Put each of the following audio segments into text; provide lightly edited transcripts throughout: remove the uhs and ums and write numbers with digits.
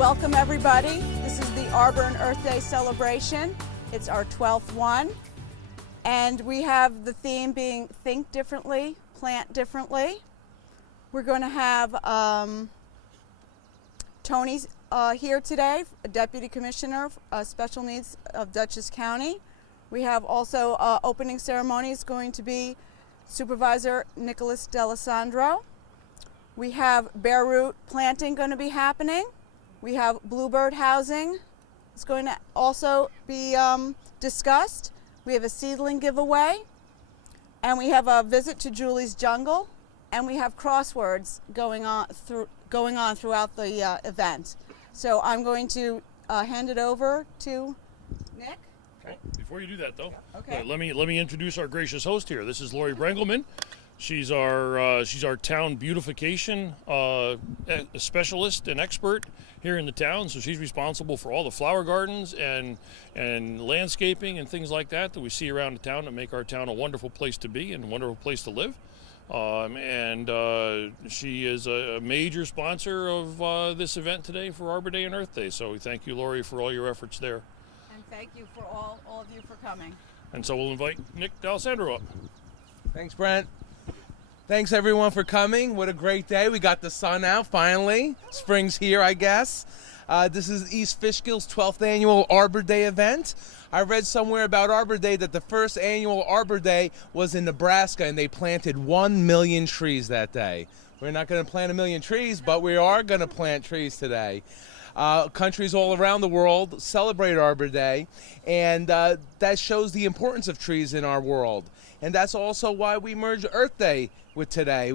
Welcome everybody. This is the Arbor and Earth Day celebration. It's our 12th one. And we have the theme being Think Differently, Plant Differently. We're going to have Tony here today, a Deputy Commissioner of Special Needs of Dutchess County. We have also opening ceremony is going to be Supervisor Nicholas D'Alessandro. We have bare root planting going to be happening. We have bluebird housing. It's going to also be discussed. We have a seedling giveaway, and we have a visit to Julie's Jungle, and we have crosswords going on throughout the event. So I'm going to hand it over to Nick. Okay. Before you do that, though, okay. let me introduce our gracious host here. This is Lori Brengelman. She's our town beautification specialist and expert here in the town. So she's responsible for all the flower gardens and landscaping and things like that we see around the town that make our town a wonderful place to be and a wonderful place to live. She is a major sponsor of this event today for Arbor Day and Earth Day. So we thank you, Lori, for all your efforts there. And thank you for all of you for coming. And so we'll invite Nick D'Alessandro up. Thanks, Brent. Thanks, everyone, for coming. What a great day. We got the sun out, finally. Spring's here, I guess. This is East Fishkill's 12th annual Arbor Day event. I read somewhere about Arbor Day that the first annual Arbor Day was in Nebraska, and they planted 1 million trees that day. We're not going to plant 1 million trees, but we are going to plant trees today. Countries all around the world celebrate Arbor Day, and that shows the importance of trees in our world. And that's also why we merged Earth Day with today.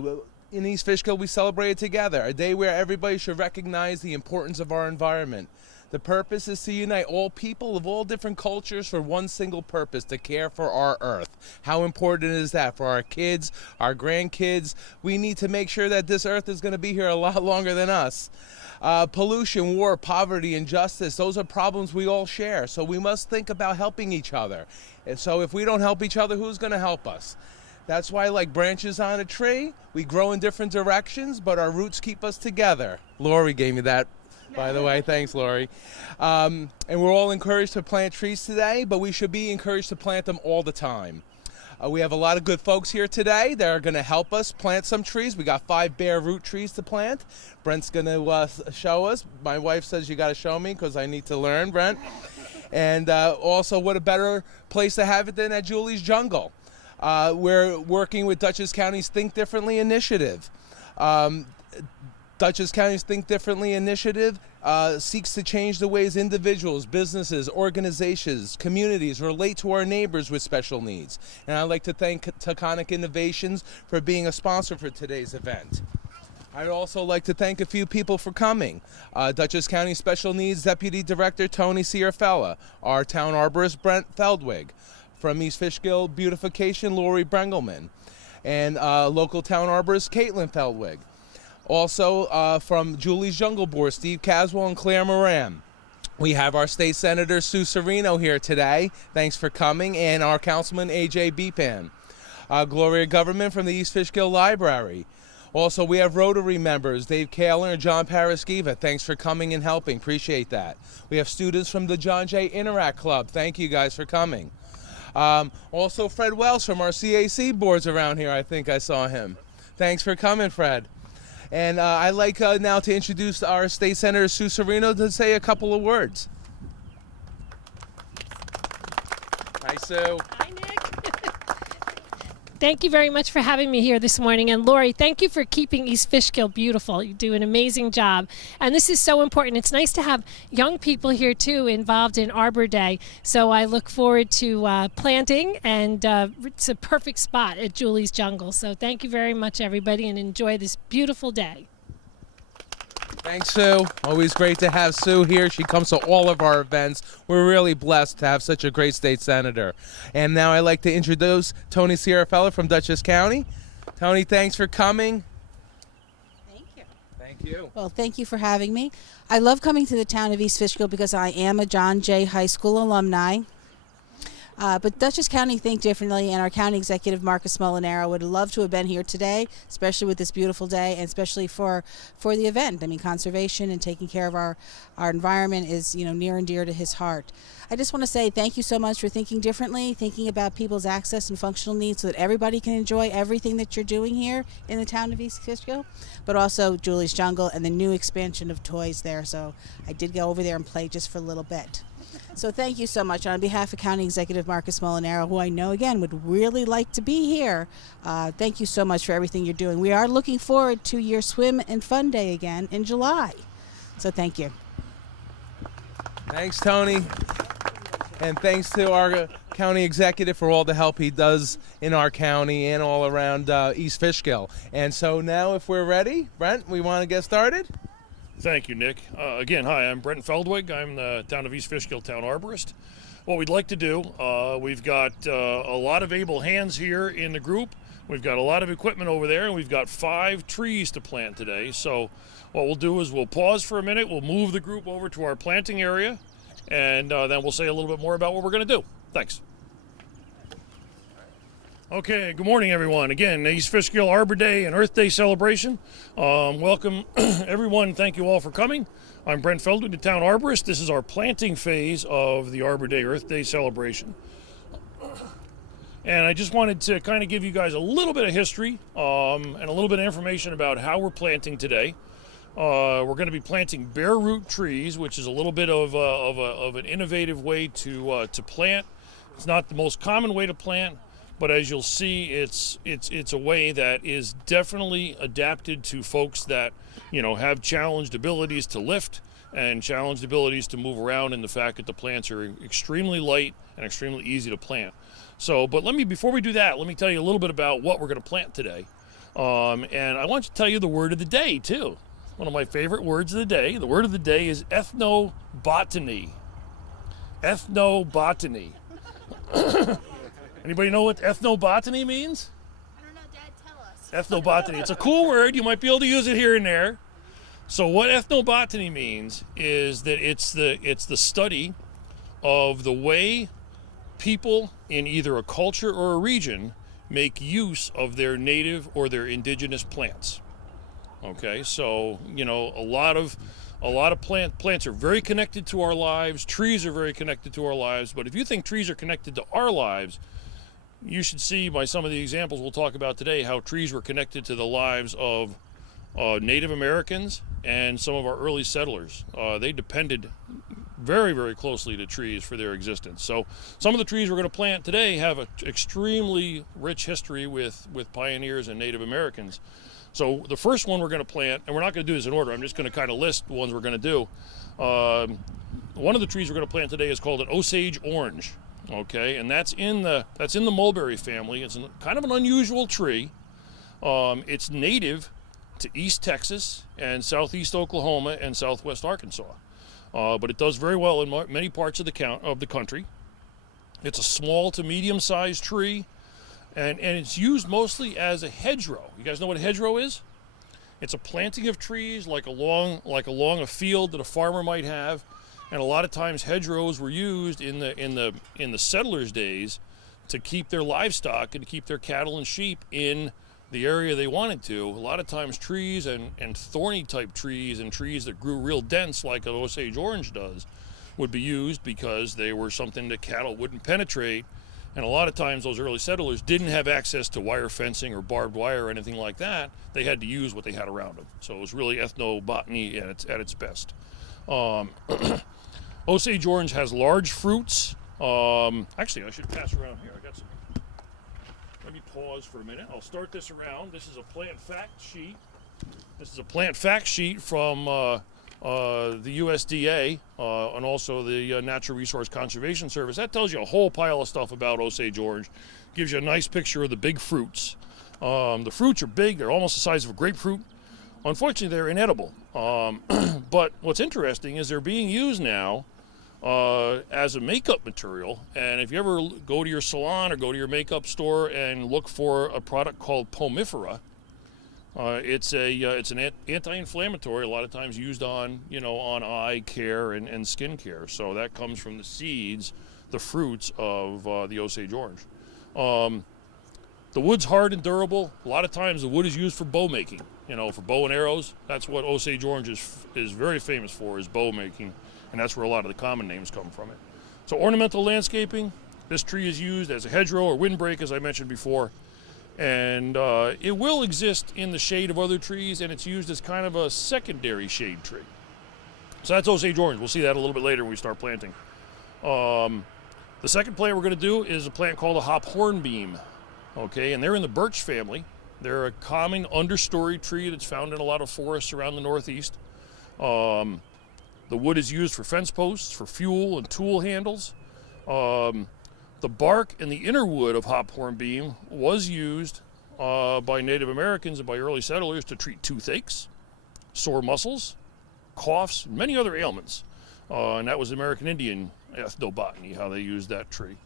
In East Fishkill, we celebrate it together, a day where everybody should recognize the importance of our environment. The purpose is to unite all people of all different cultures for one single purpose, to care for our Earth. How important is that for our kids, our grandkids? We need to make sure that this Earth is going to be here a lot longer than us. Pollution, war, poverty, injustice, those are problems we all share. So we must think about helping each other. And so if we don't help each other, who's going to help us? That's why, like branches on a tree, we grow in different directions, but our roots keep us together. Lori gave me that, by the way. Thanks, Lori. And we're all encouraged to plant trees today, but we should be encouraged to plant them all the time. We have a lot of good folks here today that are going to help us plant some trees. We got 5 bare root trees to plant. Brent's going to show us. My wife says you got to show me because I need to learn, Brent. And also, what a better place to have it than at Julie's Jungle. We're working with Dutchess County's Think Differently initiative. Dutchess County's Think Differently initiative seeks to change the ways individuals, businesses, organizations, communities relate to our neighbors with special needs. And I'd like to thank Taconic Innovations for being a sponsor for today's event. I'd also like to thank a few people for coming. Dutchess County Special Needs Deputy Director Tony Ciarfella, our Town Arborist Brent Feldwig, from East Fishkill Beautification Lori Brengelman, and local Town Arborist Caitlin Feldwig. Also from Julie's Jungle Board, Steve Caswell and Claire Moran. We have our State Senator Sue Serino here today. Thanks for coming. And our Councilman A.J. Bepan. Gloria Government from the East Fishkill Library. Also, we have Rotary members, Dave Kaler and John Paraskiva. Thanks for coming and helping. Appreciate that. We have students from the John Jay Interact Club. Thank you guys for coming. Also, Fred Wells from our CAC boards around here. I think I saw him. Thanks for coming, Fred. And I'd like now to introduce our State Senator Sue Serino to say a couple of words. Hi, Sue. Hi, Nick. Thank you very much for having me here this morning. And Lori, thank you for keeping East Fishkill beautiful. You do an amazing job. And this is so important. It's nice to have young people here, too, involved in Arbor Day. So I look forward to planting, and it's a perfect spot at Julie's Jungle. So thank you very much, everybody, and enjoy this beautiful day. Thanks, Sue. Always great to have Sue here. She comes to all of our events. We're really blessed to have such a great state senator. And now I'd like to introduce Tony Ciarfella from Dutchess County. Tony, thanks for coming. Thank you. Thank you. Well, thank you for having me. I love coming to the town of East Fishkill because I am a John Jay High School alumni. But Dutchess County think differently, and our county executive, Marcus Molinaro, would love to have been here today, especially with this beautiful day, and especially for the event. I mean, conservation and taking care of our environment is, near and dear to his heart. I just want to say thank you so much for thinking differently, thinking about people's access and functional needs so that everybody can enjoy everything that you're doing here in the town of East Fishkill, but also Julie's Jungle and the new expansion of toys there. So I did go over there and play just for a little bit. So thank you so much. On behalf of County Executive Marcus Molinaro, who I know, again, would really like to be here, thank you so much for everything you're doing. We are looking forward to your Swim and Fun Day again in July. So thank you. Thanks, Tony. And thanks to our county executive for all the help he does in our county and all around East Fishkill. And so now if we're ready, Brent, we want to get started? Thank you, Nick. Again, hi, I'm Brent Feldwig. I'm the town of East Fishkill town arborist. What we'd like to do, we've got a lot of able hands here in the group. We've got a lot of equipment over there, and we've got 5 trees to plant today. So what we'll do is we'll pause for a minute, we'll move the group over to our planting area, and then we'll say a little bit more about what we're going to do. Thanks. Okay, good morning, everyone. Again, East Fishkill Arbor Day and Earth Day celebration. Welcome, everyone. Thank you all for coming. I'm Brent Feldwig, the town arborist. This is our planting phase of the Arbor Day, Earth Day celebration. And I just wanted to kind of give you guys a little bit of history and a little bit of information about how we're planting today. We're going to be planting bare root trees, which is a little bit of an innovative way to plant. It's not the most common way to plant, but as you'll see, it's a way that is definitely adapted to folks that have challenged abilities to lift and challenged abilities to move around, and the fact that the plants are extremely light and extremely easy to plant. So, but before we do that, let me tell you a little bit about what we're going to plant today. And I want to tell you the word of the day too. One of my favorite words of the day. The word of the day is ethnobotany. Ethnobotany. Anybody know what ethnobotany means? I don't know, Dad, tell us. Ethnobotany. It's a cool word. You might be able to use it here and there. So what ethnobotany means is that it's the study of the way people in either a culture or a region make use of their native or their indigenous plants. Okay, so a lot of plants are very connected to our lives. Trees are very connected to our lives. But if you think trees are connected to our lives, you should see by some of the examples we'll talk about today how trees were connected to the lives of Native Americans and some of our early settlers. They depended very, very closely to trees for their existence. So some of the trees we're going to plant today have an extremely rich history with pioneers and Native Americans. So the first one we're going to plant, and we're not going to do this in order, I'm just going to kind of list the ones we're going to do. One of the trees we're going to plant today is called an Osage orange. Okay, and that's in the mulberry family. It's kind of an unusual tree. It's native to East Texas and Southeast Oklahoma and Southwest Arkansas, but it does very well in many parts of the country. It's a small to medium-sized tree, and it's used mostly as a hedgerow. You guys know what a hedgerow is? It's a planting of trees like along a field that a farmer might have. And a lot of times hedgerows were used in the settlers' days to keep their livestock and to keep their cattle and sheep in the area they wanted to. A lot of times trees and thorny type trees and trees that grew real dense like an Osage orange does would be used because they were something that cattle wouldn't penetrate. And a lot of times those early settlers didn't have access to wire fencing or barbed wire or anything like that. They had to use what they had around them. So it was really ethnobotany at its best. Osage orange has large fruits. Actually, I should pass around here. I got some. Let me pause for a minute. I'll start this around. This is a plant fact sheet. This is a plant fact sheet from the USDA and also the Natural Resource Conservation Service. That tells you a whole pile of stuff about Osage orange. Gives you a nice picture of the big fruits. The fruits are big. They're almost the size of a grapefruit. Unfortunately, they're inedible. But what's interesting is they're being used now as a makeup material. And if you ever go to your salon or go to your makeup store and look for a product called Pomifera, It's an anti-inflammatory, a lot of times used on, on eye care and skin care. So that comes from the seeds, the fruits of the Osage orange. The wood's hard and durable. A lot of times the wood is used for bow making, for bow and arrows. That's what Osage orange is very famous for, is bow making, and that's where a lot of the common names come from it. So ornamental landscaping, this tree is used as a hedgerow or windbreak, as I mentioned before, and it will exist in the shade of other trees, and it's used as kind of a secondary shade tree. So that's Osage orange. We'll see that a little bit later when we start planting. The second plant we're going to do is a plant called a hop hornbeam. Okay, and they're in the birch family. They're a common understory tree that's found in a lot of forests around the Northeast. The wood is used for fence posts, for fuel and tool handles. The bark and the inner wood of hop hornbeam was used by Native Americans and by early settlers to treat toothaches, sore muscles, coughs, and many other ailments. And that was American Indian ethnobotany, how they used that tree.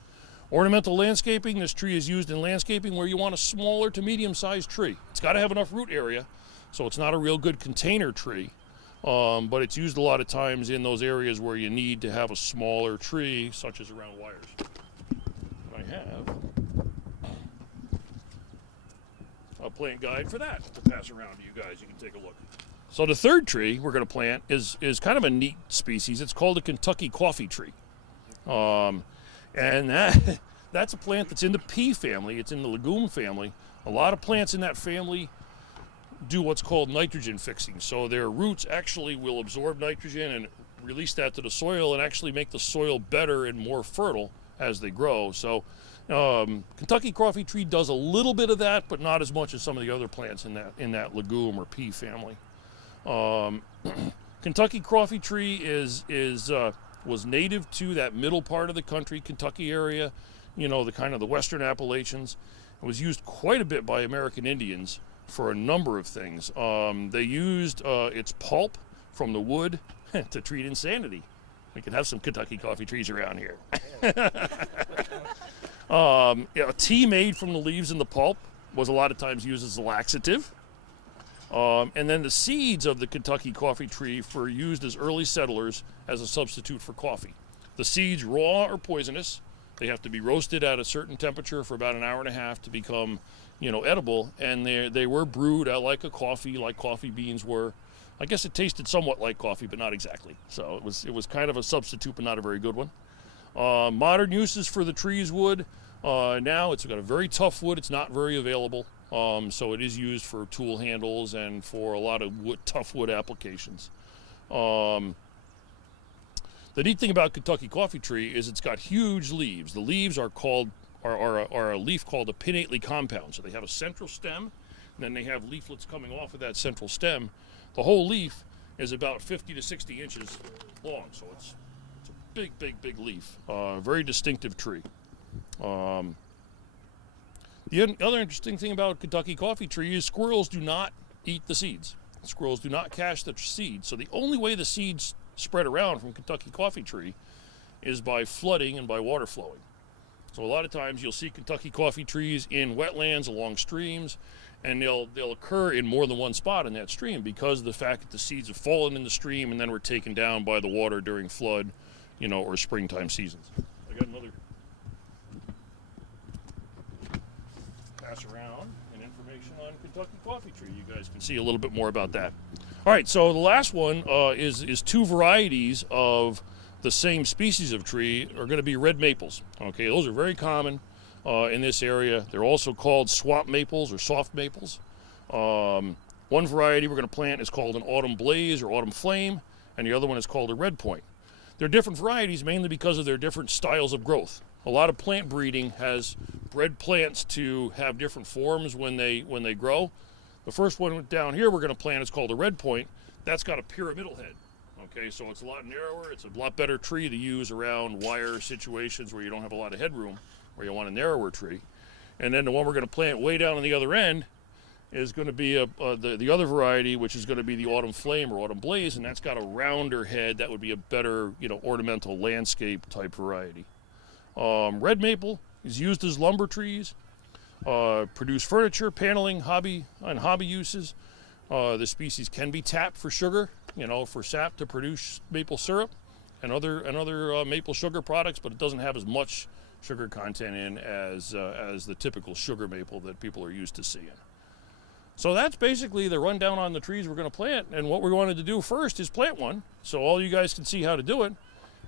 Ornamental landscaping, this tree is used in landscaping where you want a smaller to medium-sized tree. It's got to have enough root area, so it's not a real good container tree, but it's used a lot of times in those areas where you need to have a smaller tree, such as around wires. And I have a plant guide for that to pass around to you guys. You can take a look. So the third tree we're going to plant is kind of a neat species. It's called a Kentucky coffee tree. And that's a plant that's in the pea family. It's in the legume family. A lot of plants in that family do what's called nitrogen fixing. So their roots actually will absorb nitrogen and release that to the soil and actually make the soil better and more fertile as they grow. So Kentucky coffee tree does a little bit of that, but not as much as some of the other plants in that legume or pea family. Kentucky coffee tree was native to that middle part of the country, Kentucky area, the kind of the western Appalachians. It was used quite a bit by American Indians for a number of things. They used its pulp from the wood to treat insanity. We could have some Kentucky coffee trees around here. Tea made from the leaves and the pulp was a lot of times used as a laxative. And then the seeds of the Kentucky coffee tree were used as early settlers as a substitute for coffee. The seeds, raw, are poisonous. They have to be roasted at a certain temperature for about an hour and a half to become, edible. And they were brewed like coffee beans were. I guess it tasted somewhat like coffee, but not exactly. So it was kind of a substitute, but not a very good one. Modern uses for the tree's wood. Now it's got a very tough wood. It's not very available. So it is used for tool handles and for a lot of tough wood applications. The neat thing about Kentucky coffee tree is it's got huge leaves. The leaves are a leaf called a pinnately compound. So they have a central stem, and then they have leaflets coming off of that central stem. The whole leaf is about 50 to 60 inches long. So it's a big leaf. Very distinctive tree. The other interesting thing about Kentucky coffee tree is squirrels do not eat the seeds. Squirrels do not cache the seeds. So the only way the seeds spread around from Kentucky coffee tree is by flooding and by water flowing. So a lot of times you'll see Kentucky coffee trees in wetlands along streams, and they'll occur in more than one spot in that stream because of the fact that the seeds have fallen in the stream and then were taken down by the water during flood, or springtime seasons. I got another pass around and information on Kentucky coffee tree. You guys can see a little bit more about that. All right, so the last one is two varieties of the same species of tree are going to be red maples. Okay, those are very common in this area. They're also called swamp maples or soft maples. One variety we're going to plant is called an autumn blaze or autumn flame, and the other one is called a red point. They're different varieties mainly because of their different styles of growth. A lot of plant breeding has bred plants to have different forms when they grow. The first one down here we're going to plant is called a red point. That's got a pyramidal head. Okay, so it's a lot narrower. It's a lot better tree to use around wire situations where you don't have a lot of headroom, where you want a narrower tree. And then the one we're going to plant way down on the other end is going to be the other variety, which is going to be the autumn flame or autumn blaze, and that's got a rounder head. That would be a better, ornamental landscape type variety. Red maple is used as lumber trees. produce furniture, paneling, hobby uses. The species can be tapped for sugar, for sap to produce maple syrup and other maple sugar products, but it doesn't have as much sugar content in as the typical sugar maple that people are used to seeing. So that's basically the rundown on the trees we're going to plant. And what we wanted to do first is plant one, so all you guys can see how to do it.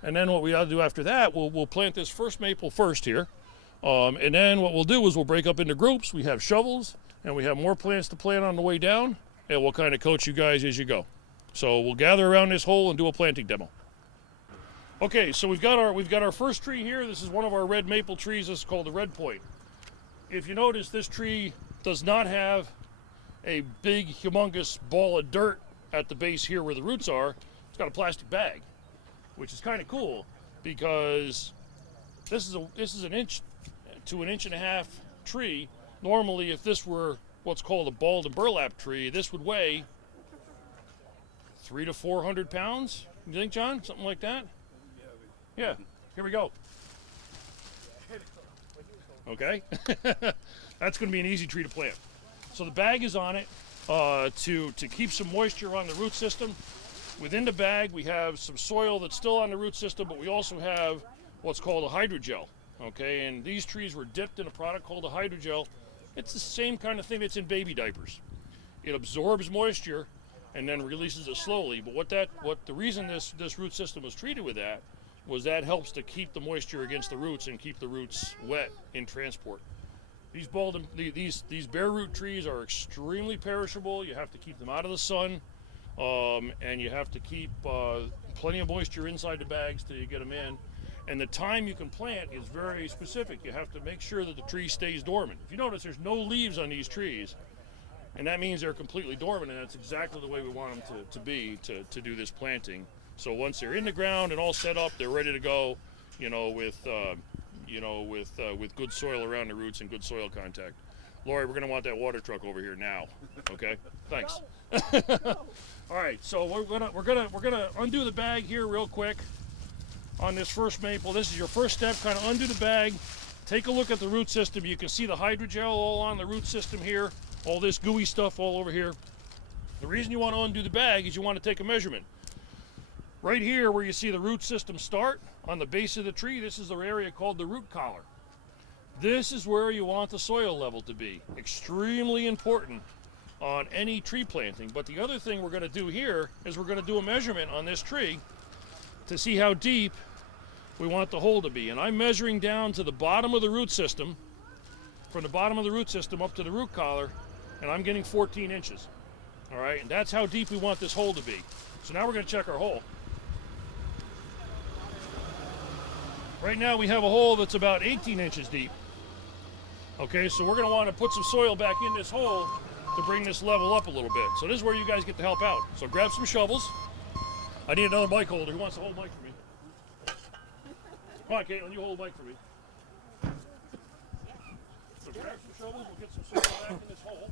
And then what we ought to do after that, we'll plant this first maple first here. And then what we'll do is we'll break up into groups. We have shovels, and we have more plants to plant on the way down, and we'll kind of coach you guys as you go. So we'll gather around this hole and do a planting demo. Okay, so we've got our first tree here. This is one of our red maple trees. This is called the Red Point. If you notice, this tree does not have a big, humongous ball of dirt at the base here where the roots are. It's got a plastic bag, which is kind of cool because this is an inch to an inch and a half tree. Normally, if this were what's called a balled and burlap tree, this would weigh 300 to 400 pounds. You think, John? Something like that? Yeah. Here we go. Okay. That's going to be an easy tree to plant. So the bag is on it to keep some moisture on the root system. Within the bag, we have some soil that's still on the root system, but we also have what's called a hydrogel. Okay, and these trees were dipped in a product called a hydrogel. It's the same kind of thing that's in baby diapers. It absorbs moisture and then releases it slowly. But the reason this root system was treated with that was that helps to keep the moisture against the roots and keep the roots wet in transport. These bare root trees are extremely perishable. You have to keep them out of the sun, and you have to keep plenty of moisture inside the bags till you get them in. And the time you can plant is very specific. You have to make sure that the tree stays dormant. If you notice, there's no leaves on these trees, and that means they're completely dormant, and that's exactly the way we want them to be to do this planting. So once they're in the ground and all set up, they're ready to go, with good soil around the roots and good soil contact. Lori, we're going to want that water truck over here now. Okay? Thanks. All right, so we're gonna undo the bag here real quick on this first maple. This is your first step. Kind of undo the bag. Take a look at the root system. You can see the hydrogel all on the root system here. All this gooey stuff all over here. The reason you want to undo the bag is you want to take a measurement. Right here where you see the root system start, on the base of the tree, this is the area called the root collar. This is where you want the soil level to be. Extremely important on any tree planting. But the other thing we're going to do here is we're going to do a measurement on this tree to see how deep we want the hole to be. And I'm measuring down to the bottom of the root system, from the bottom of the root system up to the root collar, and I'm getting 14 inches. All right, and that's how deep we want this hole to be. So now we're going to check our hole. Right now we have a hole that's about 18 inches deep. Okay, so we're going to want to put some soil back in this hole to bring this level up a little bit. So this is where you guys get to help out. So grab some shovels. I need another mic holder. Who wants to hold the mic for me? Come on, Caitlin, you hold the mic for me. So grab some shovels. We'll get some soil back in this hole.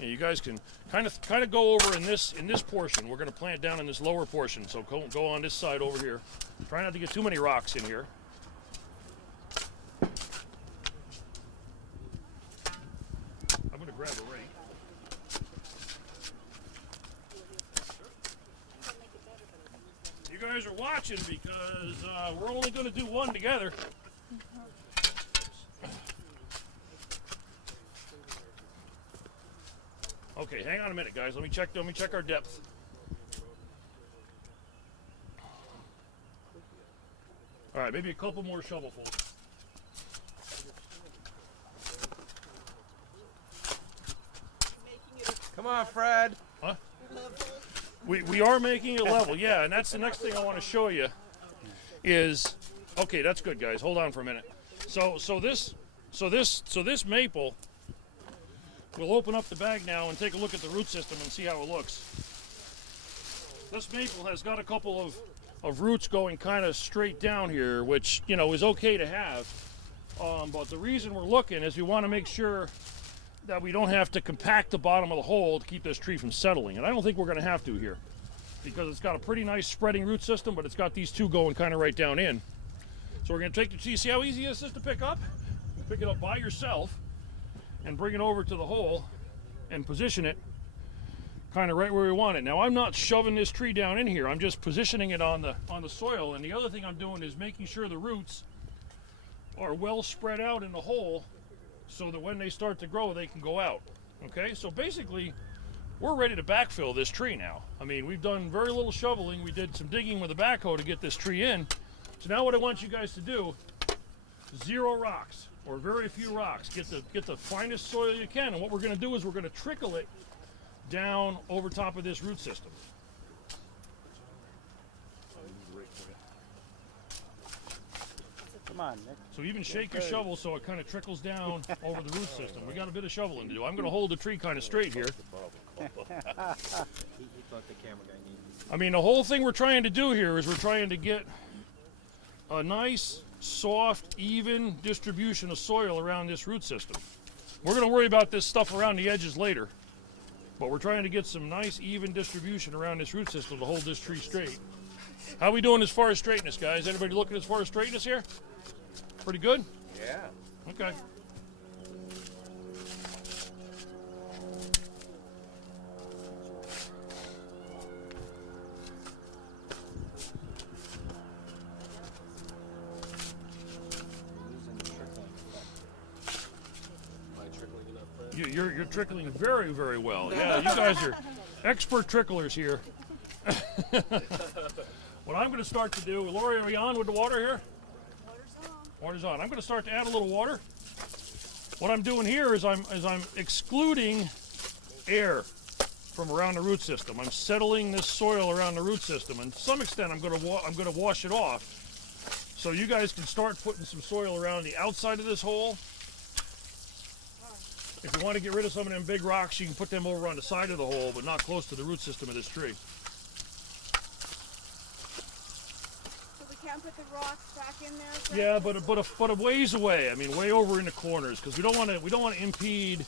And you guys can kind of go over in this portion. We're going to plant down in this lower portion. So go on this side over here. Try not to get too many rocks in here. I'm going to grab a rake. You guys are watching because we're only going to do one together. Okay, hang on a minute, guys. Let me check our depth. All right, maybe a couple more shovelfuls. Come on, Fred. Huh? We are making it level, yeah, and that's the next thing I want to show you is, okay, that's good, guys. Hold on for a minute. So this maple, we'll open up the bag now and take a look at the root system and see how it looks. This maple has got a couple of roots going kind of straight down here, which, is okay to have. But the reason we're looking is we want to make sure that we don't have to compact the bottom of the hole to keep this tree from settling. And I don't think we're going to have to here because it's got a pretty nice spreading root system, but it's got these two going kind of right down in. So we're going to take the, you see how easy this is to pick up? Pick it up by yourself and bring it over to the hole and position it kind of right where we want it. Now I'm not shoving this tree down in here. I'm just positioning it on the soil. And the other thing I'm doing is making sure the roots are well spread out in the hole so that when they start to grow, they can go out. Okay, so basically, we're ready to backfill this tree now. I mean, we've done very little shoveling. We did some digging with a backhoe to get this tree in. So now what I want you guys to do, 0 rocks or very few rocks. Get the finest soil you can. And what we're going to do is we're going to trickle it down over top of this root system. Come on, Nick. So even shake your shovel so it kind of trickles down over the root system. We got a bit of shoveling to do. I'm going to hold the tree kind of straight here. He thought the camera guy needed. I mean, the whole thing we're trying to do here is we're trying to get a nice, soft, even distribution of soil around this root system. We're going to worry about this stuff around the edges later, but we're trying to get some nice, even distribution around this root system to hold this tree straight. How we doing as far as straightness, guys? Anybody looking as far as straightness here? Pretty good? Yeah. Okay. You're trickling very, very well. Yeah, you guys are expert tricklers here. What I'm going to start to do, Lori, are we on with the water here? Water's on. I'm going to start to add a little water. What I'm doing here is I'm excluding air from around the root system. I'm settling this soil around the root system, and to some extent I'm going to wash it off, so you guys can start putting some soil around the outside of this hole. If you want to get rid of some of them big rocks, you can put them over on the side of the hole, but not close to the root system of this tree. So we can't put the rocks back in there? Yeah, but a ways away. I mean, way over in the corners, because we don't want to impede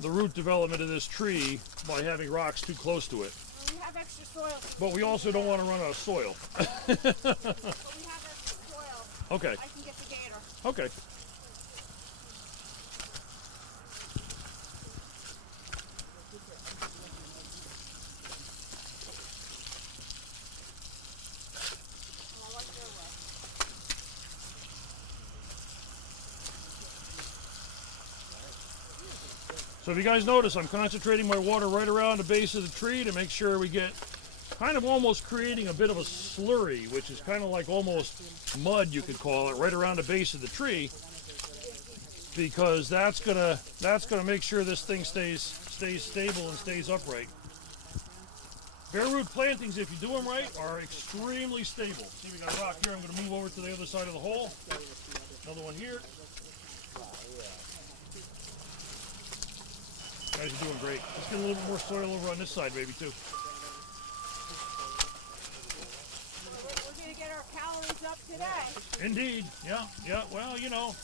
the root development of this tree by having rocks too close to it. Well, we have extra soil. But we also don't want to run out of soil. But we have extra soil. Okay. I can get the gator. Okay. So if you guys notice, I'm concentrating my water right around the base of the tree to make sure we get kind of almost creating a bit of a slurry, which is kind of like almost mud, you could call it, right around the base of the tree, because that's gonna make sure this thing stays stable and stays upright. Bare root plantings, if you do them right, are extremely stable. See, we got a rock here. I'm going to move over to the other side of the hole. Another one here. You guys are doing great. Let's get a little bit more soil over on this side, maybe, too. We're going to get our calories up today. Indeed. Yeah. Well, you know,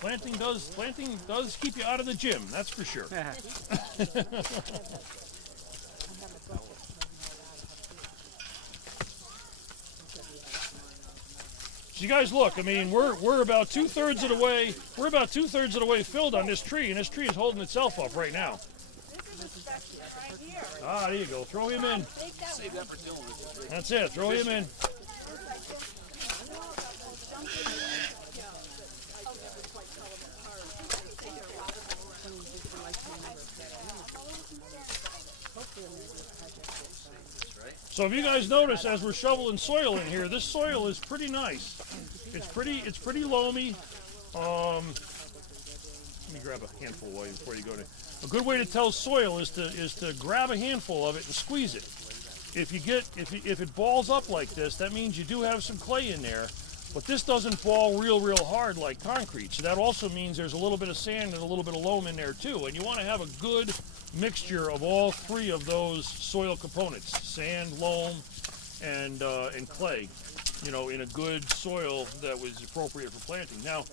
planting does keep you out of the gym. That's for sure. So you guys look. I mean, we're about 2/3 of the way. We're about 2/3 of the way filled on this tree, and this tree is holding itself up right now. This is a specimen right here. Ah, there you go. Throw him in. Save that for Dylan. That's it. Throw him in. So if you guys notice, as we're shoveling soil in here, this soil is pretty nice. It's pretty loamy. Let me grab a handful of water before you go to. A good way to tell soil is to grab a handful of it and squeeze it. If it balls up like this, that means you do have some clay in there, but this doesn't ball real hard like concrete. So that also means there's a little bit of sand and a little bit of loam in there too. And you want to have a good mixture of all three of those soil components: sand, loam, and clay. You know, in a good soil that was appropriate for planting. Now,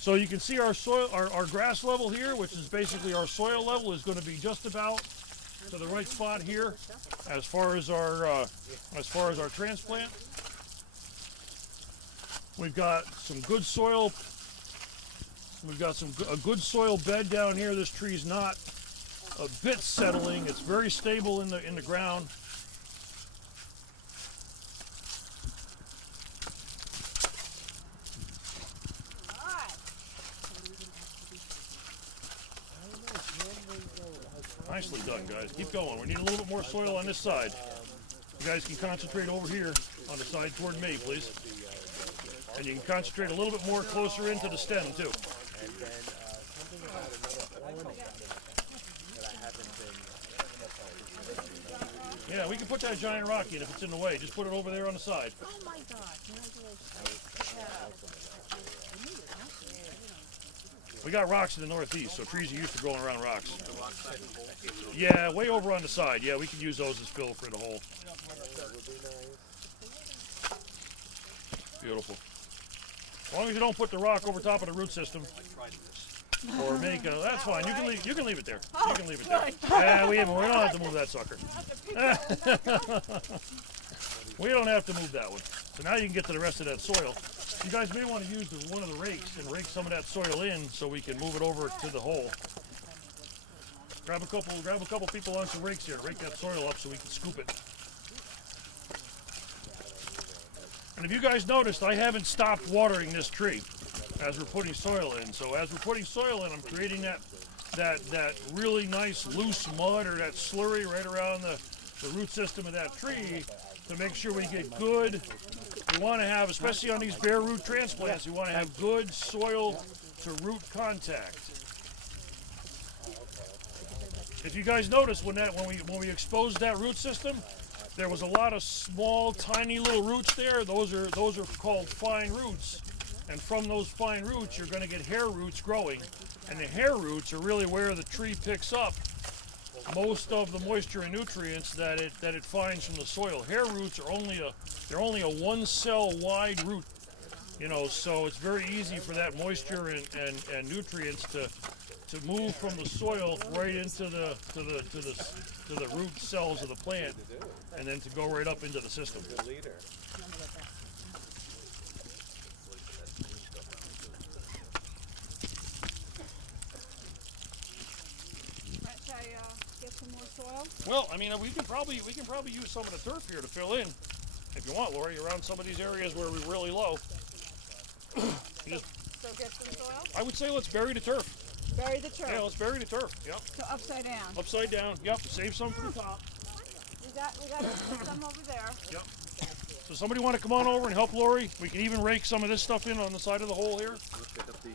so you can see our soil, our grass level here, which is basically our soil level, is going to be just about to the right spot here, as far as our transplant. We've got some good soil. We've got a good soil bed down here. This tree's not a bit settling. It's very stable in the ground. Nicely done, guys. Keep going. We need a little bit more soil on this side. You guys can concentrate over here on the side toward me, please. And you can concentrate a little bit more closer into the stem, too. Yeah, we can put that giant rock in if it's in the way. Just put it over there on the side. Oh my God! We got rocks in the northeast, so trees are used to growing around rocks. Yeah, way over on the side. Yeah, we can use those as fill for the hole. Beautiful. As long as you don't put the rock over top of the root system, or make a, that's fine. You can leave it there. You can leave it there. Yeah, we don't have to move that sucker. We don't have to move that one. So now you can get to the rest of that soil. You guys may want to use one of the rakes and rake some of that soil in so we can move it over to the hole. Grab a couple people on some rakes here to rake that soil up so we can scoop it. And if you guys noticed, I haven't stopped watering this tree as we're putting soil in. So as we're putting soil in, I'm creating that really nice loose mud or that slurry right around the root system of that tree to make sure we get good. We want to have, especially on these bare root transplants, we want to have good soil to root contact. If you guys notice when we exposed that root system, there was a lot of small, tiny little roots there. Those are called fine roots. And from those fine roots, you're going to get hair roots growing. And the hair roots are really where the tree picks up most of the moisture and nutrients that it finds from the soil. Hair roots are only a one cell wide root, you know, so it's very easy for that moisture and nutrients to move from the soil right into the root cells of the plant, and then to go right up into the system. Get some more soil? Well, I mean, we can probably use some of the turf here to fill in, if you want, Lori, around some of these areas where we're really low. So get some soil? I would say let's bury the turf. Bury the turf. Yeah, let's bury the turf. Yep. So upside down. Upside down. Yep. Save some for the top. We got some over there. Yep. So somebody want to come on over and help Lori? We can even rake some of this stuff in on the side of the hole here. Pick up the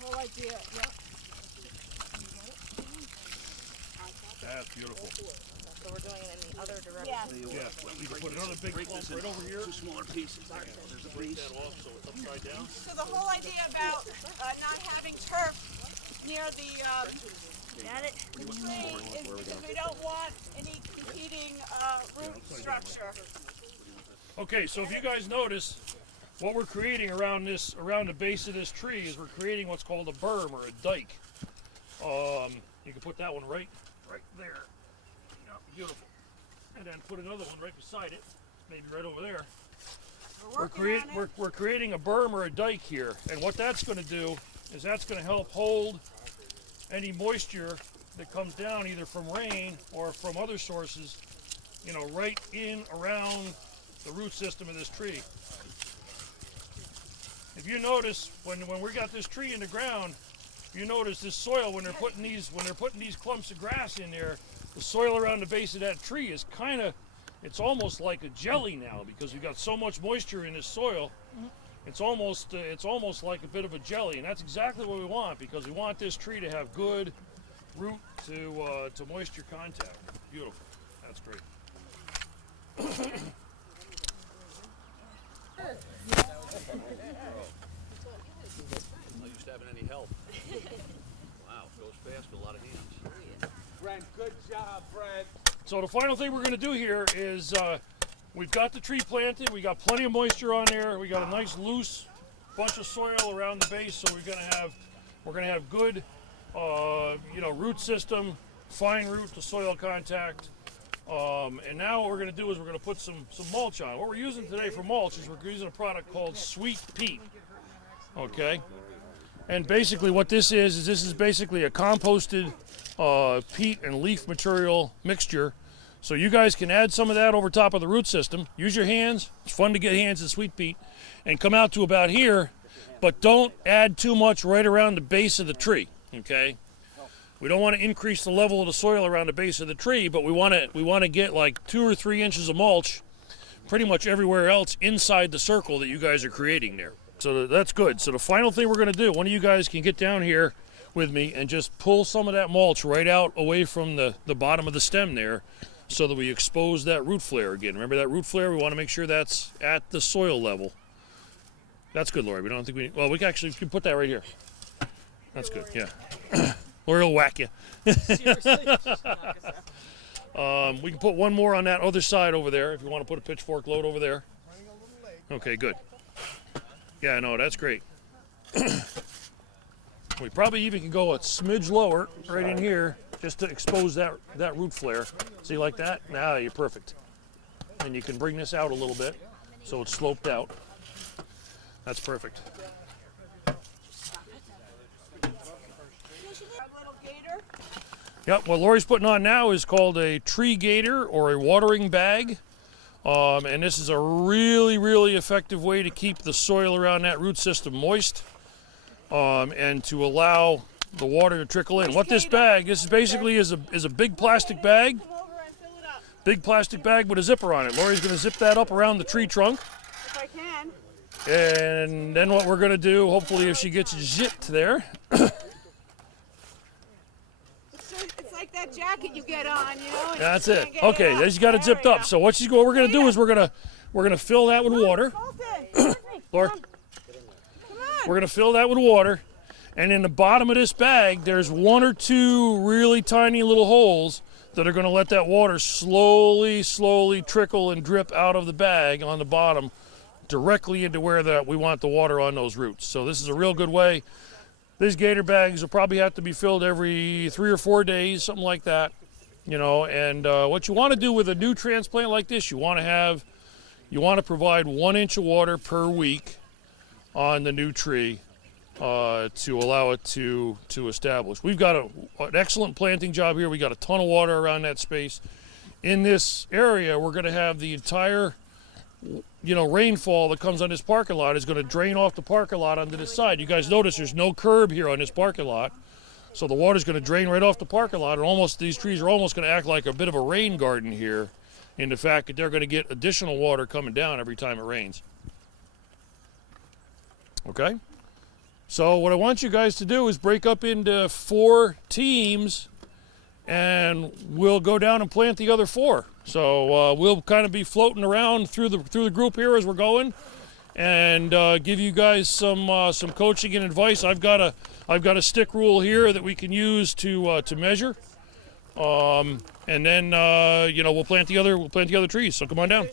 Whole idea. Yep. That's beautiful. So we're doing it in the other direction. Yes. Yeah. We can put another big clump right over here. two smaller pieces. There's a Break piece. that off so it's upside down. So the whole idea about not having turf near the tree is because we don't want any competing root structure. Okay, so if you guys notice, what we're creating around the base of this tree is we're creating what's called a berm or a dike. You can put that one right there. Yeah, beautiful. And then put another one right beside it, maybe right over there. We're creating a berm or a dike here, and what that's going to do is that's going to help hold any moisture that comes down either from rain or from other sources, you know, right in around the root system of this tree. If you notice when we got this tree in the ground, you notice this soil when they're putting these clumps of grass in there, the soil around the base of that tree is it's almost like a jelly now because we've got so much moisture in this soil. It's almost like a bit of a jelly, and that's exactly what we want because we want this tree to have good root to moisture contact. Beautiful. That's great. Not used to having any help. Wow, goes fast with a lot of hands. Brent, good job, Brent. So the final thing we're going to do here is we've got the tree planted. We got plenty of moisture on there. We got a nice loose bunch of soil around the base, so we're going to have good, root system, fine root to soil contact. And now what we're going to do is we're going to put some mulch on. What we're using today for mulch is we're using a product called Sweet Peat. Okay? And basically what this is basically a composted peat and leaf material mixture. So you guys can add some of that over top of the root system. Use your hands. It's fun to get hands in sweet peat. And come out to about here, but don't add too much right around the base of the tree, okay? We don't want to increase the level of the soil around the base of the tree, but we want to get like 2 or 3 inches of mulch pretty much everywhere else inside the circle that you guys are creating there. So that's good. So the final thing we're going to do, one of you guys can get down here with me and just pull some of that mulch right out away from the bottom of the stem there so that we expose that root flare again. Remember that root flare? We want to make sure that's at the soil level. That's good, Lori. We don't think we... Well, we can put that right here. That's good, yeah. Lori will whack you. Seriously? We can put one more on that other side over there if you want to put a pitchfork load over there. Okay, good. Yeah, no, that's great. We probably even can go a smidge lower right in here just to expose that root flare. See, like that? Now you're perfect. And you can bring this out a little bit so it's sloped out. That's perfect. Yep, what Lori's putting on now is called a tree gator or a watering bag. And this is a really, really effective way to keep the soil around that root system moist and to allow the water to trickle in. What this is basically is a big plastic bag. Big plastic bag with a zipper on it. Lori's going to zip that up around the tree trunk. If I can. And then what we're going to do, hopefully if she gets zipped there. It's like that jacket you get on, you know. That's it. Okay, then she's got it zipped up. So what we're going to do is we're going to fill that with water. Laura, we're going to fill that with water. And in the bottom of this bag, there's 1 or 2 really tiny little holes that are going to let that water slowly, slowly trickle and drip out of the bag on the bottom directly into where we want the water on those roots. So this is a real good way. These gator bags will probably have to be filled every 3 or 4 days, something like that. You know, and what you want to do with a new transplant like this, you want to provide 1 inch of water per week on the new tree to allow it to establish. We've got an excellent planting job here. We got a ton of water around that space. In this area, we're going to have the entire, rainfall that comes on this parking lot is going to drain off the parking lot onto this side. You guys notice there's no curb here on this parking lot. So the water's going to drain right off the parking lot, and these trees are almost going to act like a bit of a rain garden here in the fact that they're going to get additional water coming down every time it rains. Okay? So what I want you guys to do is break up into 4 teams, and we'll go down and plant the other 4. So we'll kind of be floating around through the group here as we're going, and give you guys some coaching and advice. I've got a stick rule here that we can use to measure, and then we'll plant the other trees. So come on down.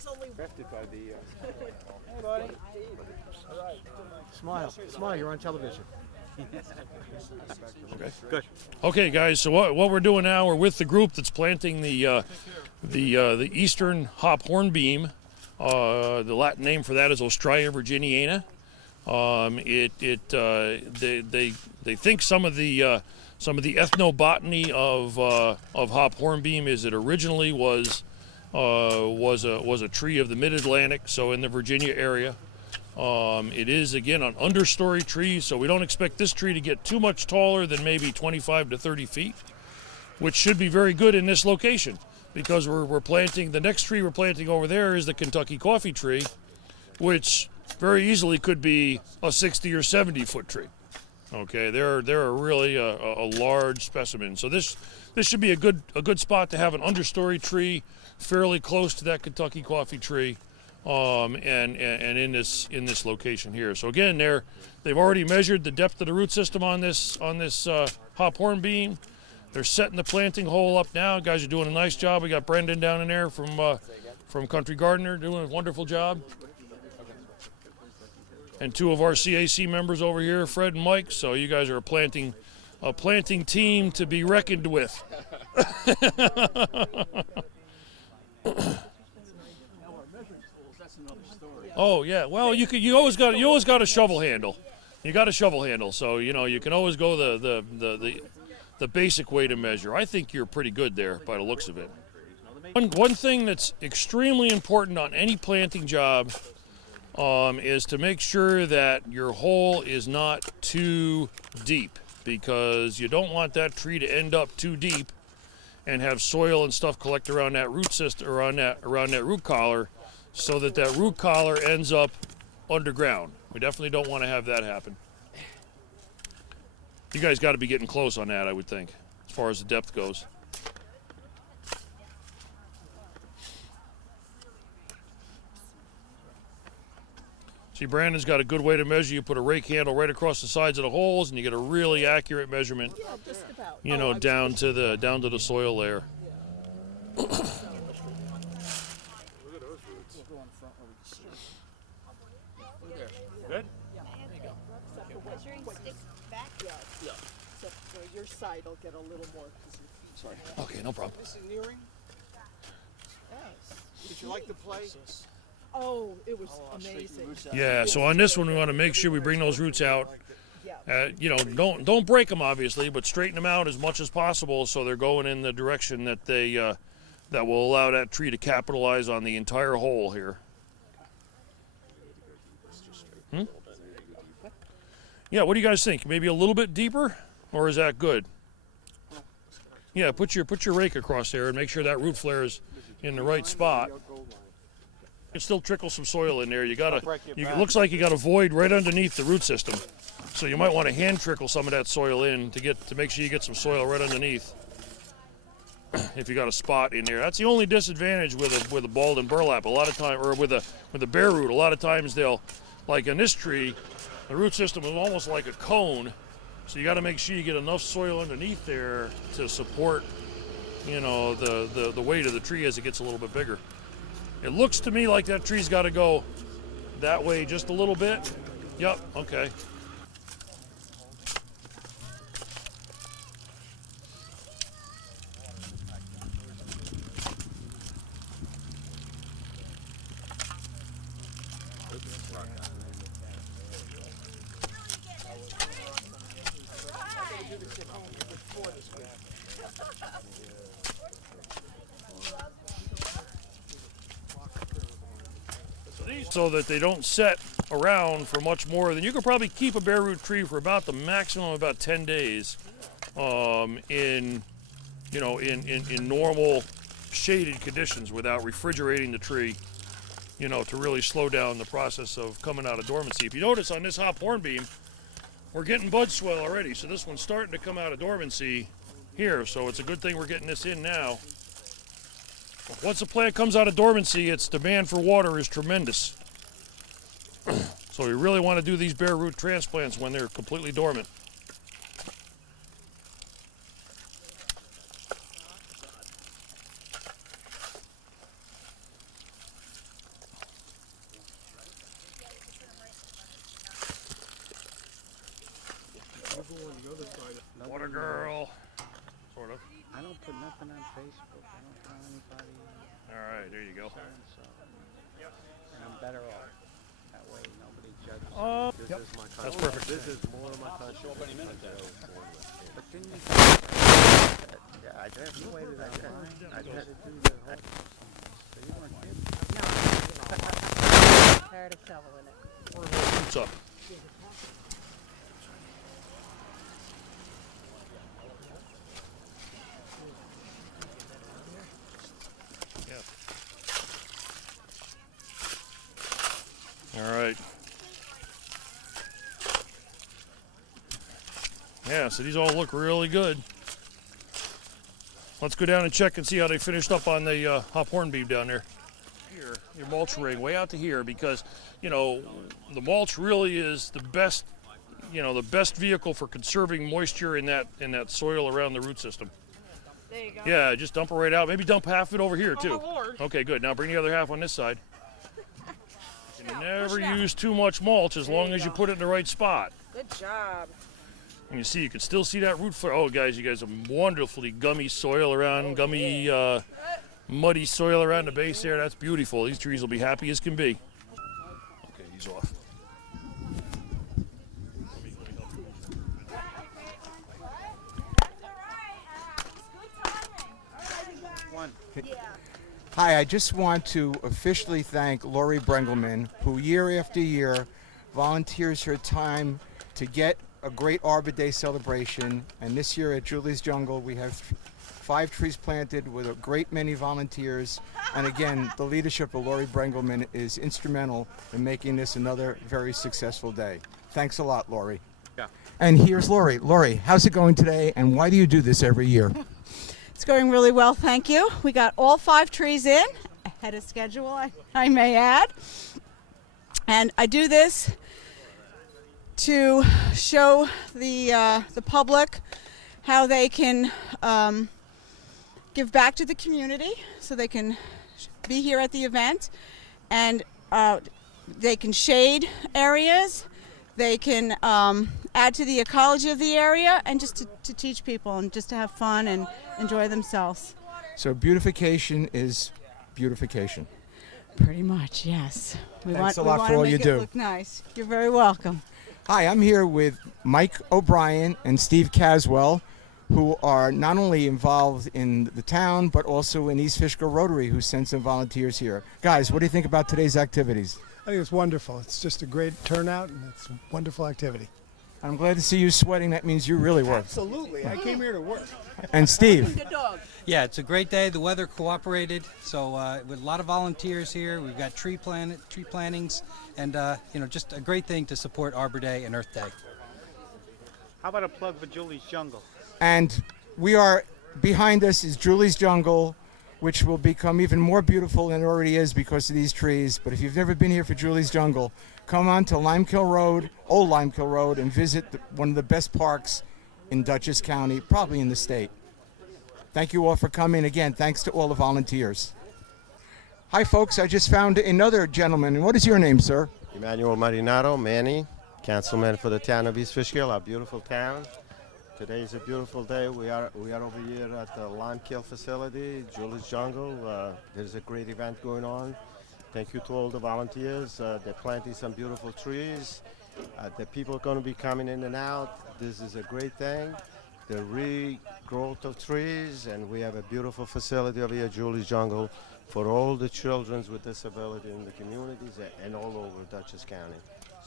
Smile, you're on television. Okay. Good. Okay, guys. So what we're doing now, we're with the group that's planting the eastern hop hornbeam. The Latin name for that is Ostraya virginiana. They think some of the ethnobotany of hop hornbeam is it originally was a tree of the mid-Atlantic, so in the Virginia area. It is, again, an understory tree, so we don't expect this tree to get too much taller than maybe 25 to 30 feet, which should be very good in this location because we're planting, the next tree we're planting over there is the Kentucky coffee tree, which very easily could be a 60 or 70 foot tree. Okay, they're really a large specimen. So this should be a good spot to have an understory tree fairly close to that Kentucky coffee tree. And in this location here. So again, they've already measured the depth of the root system on this hop hornbeam. They're setting the planting hole up now. Guys are doing a nice job. We got Brendan down in there from Country Gardener doing a wonderful job, and 2 of our CAC members over here, Fred and Mike. So you guys are a planting team to be reckoned with. Oh yeah, well you always got a shovel handle. You got a shovel handle, so you know you can always go the basic way to measure. I think you're pretty good there by the looks of it. One thing that's extremely important on any planting job is to make sure that your hole is not too deep, because you don't want that tree to end up too deep and have soil and stuff collect around that root system, around that root collar, so that root collar ends up underground. We definitely don't want to have that happen. You guys got to be getting close on that, I would think, as far as the depth goes. See, Brandon's got a good way to measure. You put a rake handle right across the sides of the holes, and you get a really accurate measurement. Yeah, just about. You know, down to the soil layer. Good. So your side will get a little more. Sorry. Okay, no problem. This is nearing. Did you like the play? Oh, it was amazing. Yeah. So on this one, we want to make sure we bring those roots out. You know, don't break them obviously, but straighten them out as much as possible so they're going in the direction that they that will allow that tree to capitalize on the entire hole here. Yeah. What do you guys think? Maybe a little bit deeper, or is that good? Yeah. Put your rake across there and make sure that root flare is in the right spot. You can still trickle some soil in there. It looks like you got a void right underneath the root system, so you might want to hand trickle some of that soil in to make sure you get some soil right underneath. If you got a spot in there, that's the only disadvantage with a balled and burlap. A lot of time, or with a bare root, a lot of times they'll, like in this tree, the root system is almost like a cone, so you got to make sure you get enough soil underneath there to support, you know, the weight of the tree as it gets a little bit bigger. It looks to me like that tree's got to go that way just a little bit. Yep, okay. So that they don't set around for much more than you could probably keep a bare root tree for about the maximum of about 10 days in normal shaded conditions without refrigerating the tree, you know, to really slow down the process of coming out of dormancy. If you notice on this hop hornbeam, we're getting bud swell already, so this one's starting to come out of dormancy here, so it's a good thing we're getting this in now. Once a plant comes out of dormancy, its demand for water is tremendous. So we really want to do these bare root transplants when they're completely dormant. Water girl. Sort of. I don't put nothing on Facebook. I don't tell anybody. All right, there you go. So, and I'm better off. That way nobody judges. This is my country. That's perfect. This is more of my country. Show up any minute then. But then you yeah, I just waited online. I had to do the whole so you weren't kidding. Tired of shoveling it. Roots up. All right. Yeah, so these all look really good. Let's go down and check and see how they finished up on the hop hornbeam down there. Here, your mulch ring way out to here, because, you know, the mulch really is the best, you know, the best vehicle for conserving moisture in that soil around the root system. There you go. Yeah, just dump it right out. Maybe dump half of it over here too. Oh, Lord. Okay, good. Now bring the other half on this side. You never push it out. use too much mulch as long as you put it in the right spot. Good job. And you see, you can still see that root flare. Oh, guys, you guys have wonderfully gummy soil around, gummy muddy soil around the base there. That's beautiful. These trees will be happy as can be. Okay, he's off. Hi, I just want to officially thank Lori Brengelman, who year after year volunteers her time to get a great Arbor Day celebration. And this year at Julie's Jungle, we have 5 trees planted with a great many volunteers. And again, the leadership of Lori Brengelman is instrumental in making this another very successful day. Thanks a lot, Lori. Yeah. And here's Lori. Lori, how's it going today, and why do you do this every year? It's going really well, thank you. We got all 5 trees in, ahead of schedule, I may add. And I do this to show the public how they can give back to the community, so they can be here at the event, and they can shade areas, they can add to the ecology of the area, and just to teach people and just to have fun and enjoy themselves. So beautification is beautification. Pretty much, yes. Thanks a lot for all you do. It look nice. You're very welcome. Hi, I'm here with Mike O'Brien and Steve Caswell, who are not only involved in the town, but also in East Fishkill Rotary, who sent some volunteers here. Guys, what do you think about today's activities? I think it's wonderful. It's just a great turnout, and it's a wonderful activity. I'm glad to see you sweating. That means you really work. Absolutely. I came here to work. And Steve? Yeah, it's a great day. The weather cooperated, so with a lot of volunteers here. We've got tree plantings, and just a great thing to support Arbor Day and Earth Day. How about a plug for Julie's Jungle? And we are, behind us is Julie's Jungle, which will become even more beautiful than it already is because of these trees. But if you've never been here for Julie's Jungle, come on to Limekill Road, Old Limekill Road, and visit one of the best parks in Dutchess County, probably in the state. Thank you all for coming. Again, thanks to all the volunteers. Hi, folks. I just found another gentleman. And what is your name, sir? Emmanuel Marinato, Manny, councilman for the town of East Fishkill, our beautiful town. Today is a beautiful day. We are over here at the Limekill facility, Julie's Jungle. There's a great event going on. Thank you to all the volunteers. They're planting some beautiful trees. The people are going to be coming in and out. This is a great thing. The regrowth of trees, and we have a beautiful facility over here at Julie's Jungle for all the children with disability in the communities and all over Dutchess County.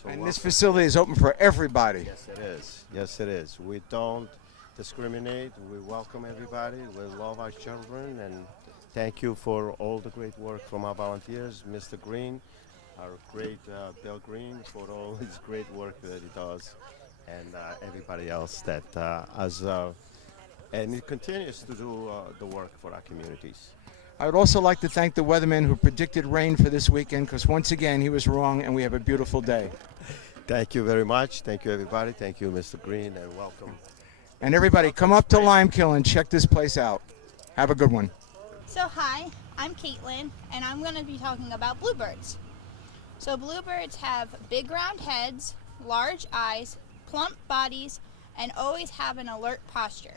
So And this facility is open for everybody. Yes, it is. Yes, it is. We don't discriminate. We welcome everybody. We love our children, and thank you for all the great work from our volunteers. Mr. Green, our great Bill Green, for all his great work that he does, and everybody else that and he continues to do the work for our communities. I would also like to thank the weatherman who predicted rain for this weekend, because once again he was wrong, and we have a beautiful day. Thank you very much. Thank you, everybody. Thank you, Mr. Green, and welcome. And everybody, come up to Limekill and check this place out. Have a good one. So hi, I'm Caitlin, and I'm going to be talking about bluebirds. So bluebirds have big round heads, large eyes, plump bodies, and always have an alert posture.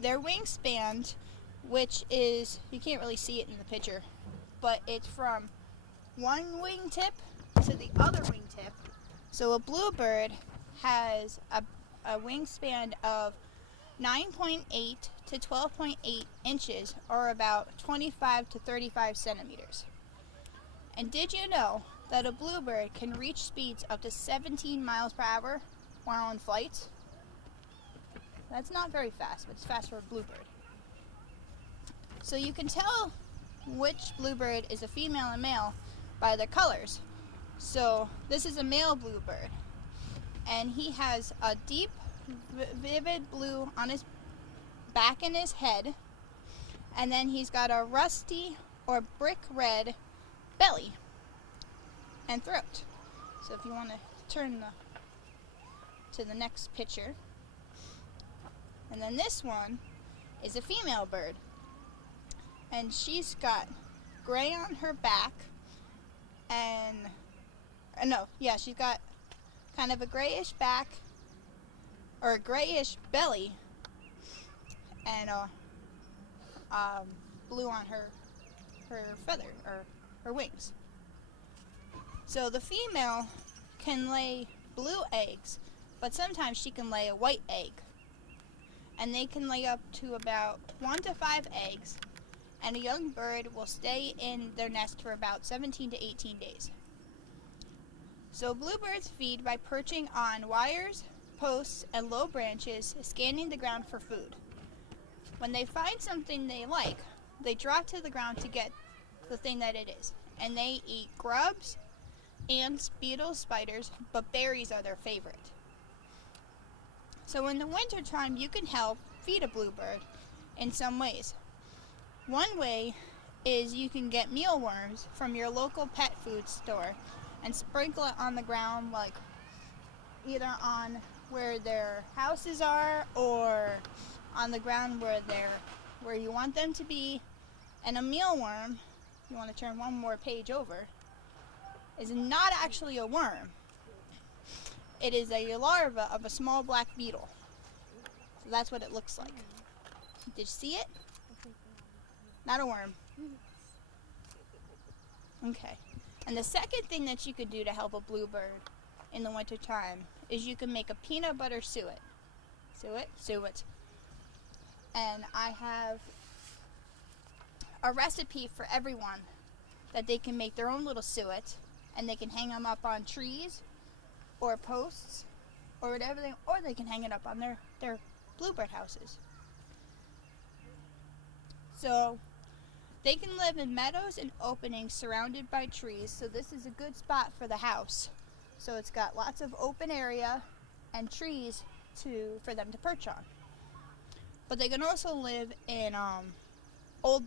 Their wingspan, which is, you can't really see it in the picture, but it's from one wingtip to the other wingtip. So a bluebird has a wingspan of 9.8 to 12.8 inches, or about 25 to 35 centimeters. And did you know that a bluebird can reach speeds up to 17 miles per hour while on flight? That's not very fast, but it's fast for a bluebird. So you can tell which bluebird is a female and male by their colors. So this is a male bluebird, and he has a deep, vivid blue on his back and his head, and then he's got a rusty or brick red belly and throat. So if you want to turn to the next picture. And then this one is a female bird, and she's got gray on her back, and she's got kind of a grayish back or a grayish belly, and blue on her feather or her wings. So the female can lay blue eggs, but sometimes she can lay a white egg. And they can lay up to about 1 to 5 eggs, and a young bird will stay in their nest for about 17 to 18 days. So bluebirds feed by perching on wires, posts, and low branches, scanning the ground for food. When they find something they like, they drop to the ground to get the thing that it is, and they eat grubs, ants, beetles, spiders, but berries are their favorite. So in the wintertime, you can help feed a bluebird in some ways. One way is you can get mealworms from your local pet food store and sprinkle it on the ground, like either on where their houses are or on the ground where you want them to be. And a mealworm, you want to turn one more page over, is not actually a worm. It is a larva of a small black beetle. So that's what it looks like. Did you see it? Not a worm. Okay. And the second thing that you could do to help a bluebird in the wintertime is you can make a peanut butter suet. Suet. And I have a recipe for everyone that they can make their own little suet, and they can hang them up on trees or posts or whatever or they can hang it up on their bluebird houses. So they can live in meadows and openings surrounded by trees, so this is a good spot for the house. So it's got lots of open area and trees for them to perch on. But they can also live in old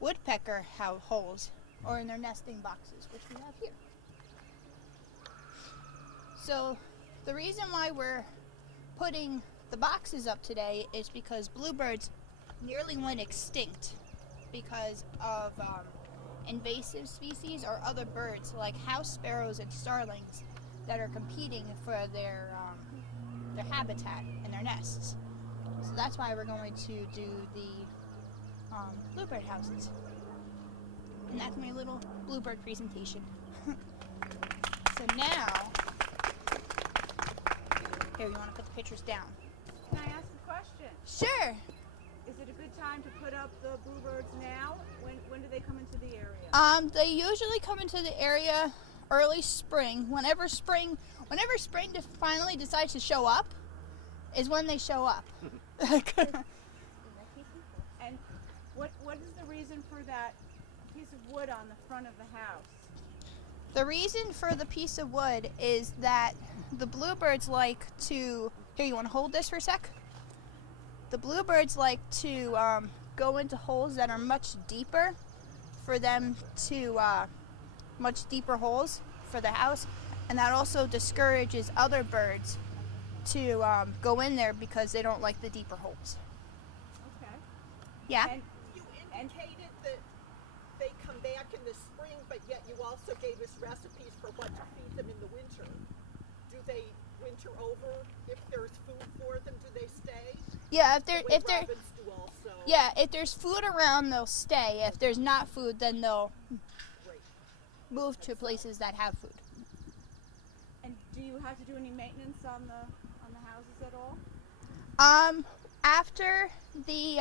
woodpecker holes or in their nesting boxes, which we have here. So the reason why we're putting the boxes up today is because bluebirds nearly went extinct because of invasive species or other birds like house sparrows and starlings that are competing for their habitat and their nests. So that's why we're going to do the bluebird houses. And that's my little bluebird presentation. So now, here, you want to put the pictures down? Can I ask a question? Sure. Is it a good time to put up the bluebirds now? When do they come into the area? They usually come into the area early spring. Whenever spring finally decides to show up, is when they show up. And what is the reason for that piece of wood on the front of the house? The reason for the piece of wood is that the bluebirds like to... Here, you want to hold this for a sec? The bluebirds like to go into holes that are much deeper for them to... much deeper holes for the house. And that also discourages other birds to go in there because they don't like the deeper holes. Okay. Yeah? And you indicated that they come back in the spring, but yet you also gave us recipes for what to feed them in the winter. Do they winter over? If there's food for them, do they stay? Yeah, if there's food around, they'll stay. If there's not food, then they'll move to places that have food. And do you have to do any maintenance on the houses at all? After the